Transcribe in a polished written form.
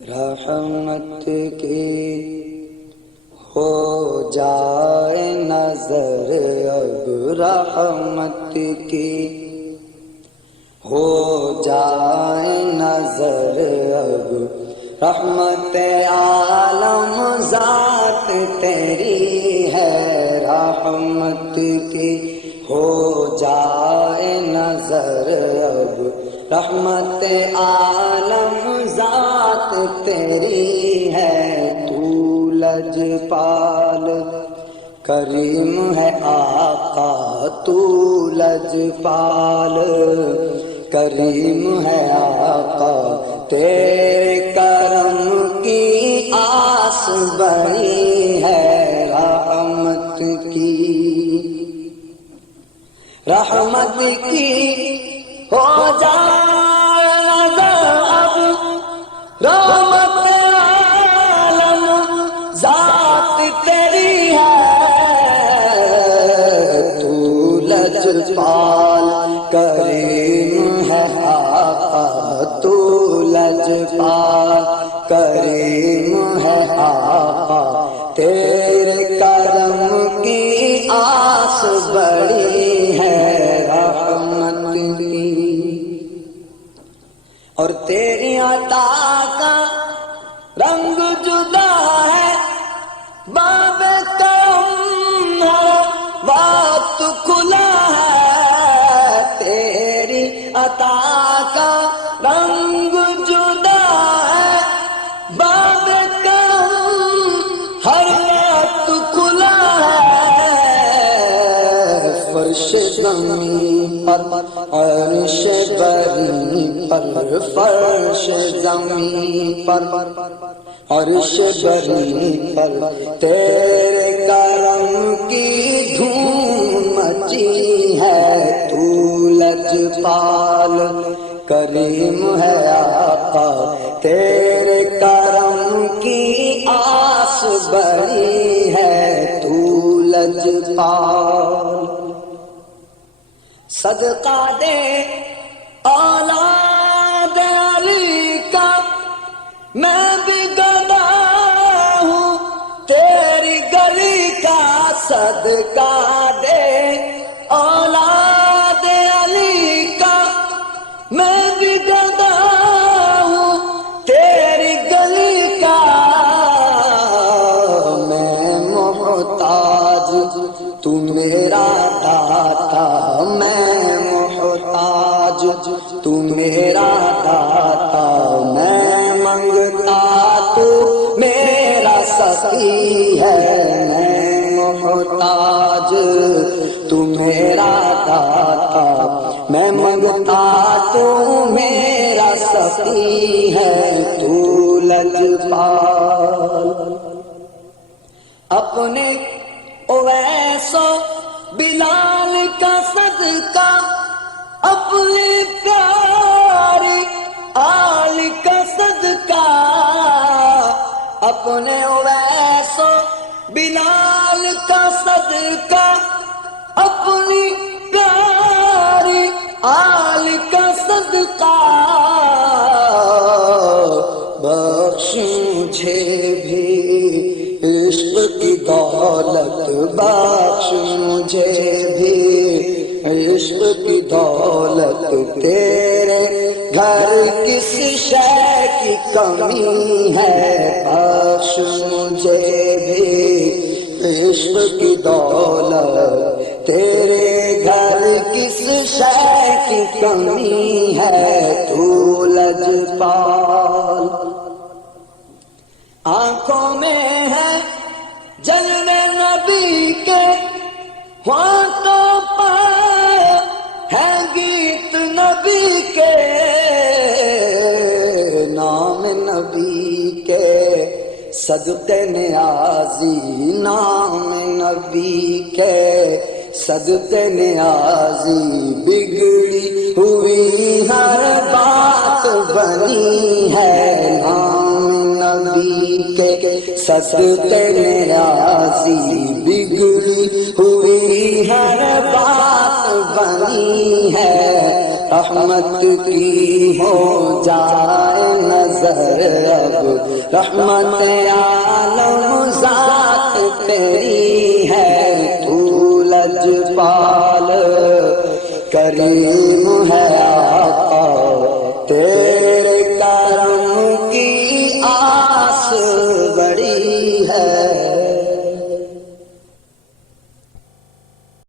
رحمت کی ہو جائے نظر اب، رحمت کی ہو جائے نظر اب، رحمت عالم ذات تیری ہے، رحمت کی ہو جائے نظر اب، رحمت عالم ذات تیری ہے، تو لجپال کریم ہے آقا، تو لجپال کریم ہے آقا، تیرے کرم کی آس بڑی ہے، رحمت کی رحمت کی ہو جائے نظر اب، رحمت عالم ذات تیری ہے، تو لجپال کریم ہے آقا، تو لجپال کریم ہے آقا، تیرے کرم کی آس بڑی ہے، رحمت کی اور تیری عطا کا رنگ جدا ہے، باب کرم وقت کھلا ہے، تیری عطا کا رنگ جدا ہے، باب کرم ہر وقت کھلا ہے، فرش زمین پر عرش بری پر، فرش زمین پر عرش بری پر، تیرے کرم کی دھوم مچی ہے، تو لجپال کریم ہے آقا، تیرے کرم کی آس بڑی ہے، تو لجپال صدقہ دے اولاد علی کا، میں بھی گدا ہوں تیری گلی کا، صدقہ دے اولاد علی کا، میں بھی گدا ہوں تیری گلی کا، میں محتاج تو میرا داتا، میں محتاج تو میرا داتا، میں منگتا تو میرا سخی ہے، میں محتاج تو میرا داتا، میں منگتا تو میرا سخی ہے، تو لجپال اپنے اویس و بلال کا صدقہ، اپنے پیارے آل کا صدقہ، اپنے اویس و بلال کا صدقہ، اپنی پیاری آل کا صدقہ، بخش مجھے بھی عشق کی دولت، بخش مجھے بھی عشق کی دولت، تیرے گھر کس شے کی کمی ہے، بخش مجھے بھی عشق کی دولت، تیرے گھر کس شے کی کمی ہے، تو لجپال آنکھوں میں ہے جلوے نبی کے، ہاتھوں پائے ہے گیت نبی کے، نام نبی کے صدقے نیازی، نام نبی کے صدقے نیازی، بگڑی ہوئی ہر بات بنی ہے، نام نبی کے صدقے نیازی، بگڑی ہوئی ہر بات بنی ہے، رحمت کی ہو جائے نظر اب، رب رحمت عالم ذات تیری ہے، تو لجپال کریم ہے آقا، تیرے کرم کی آس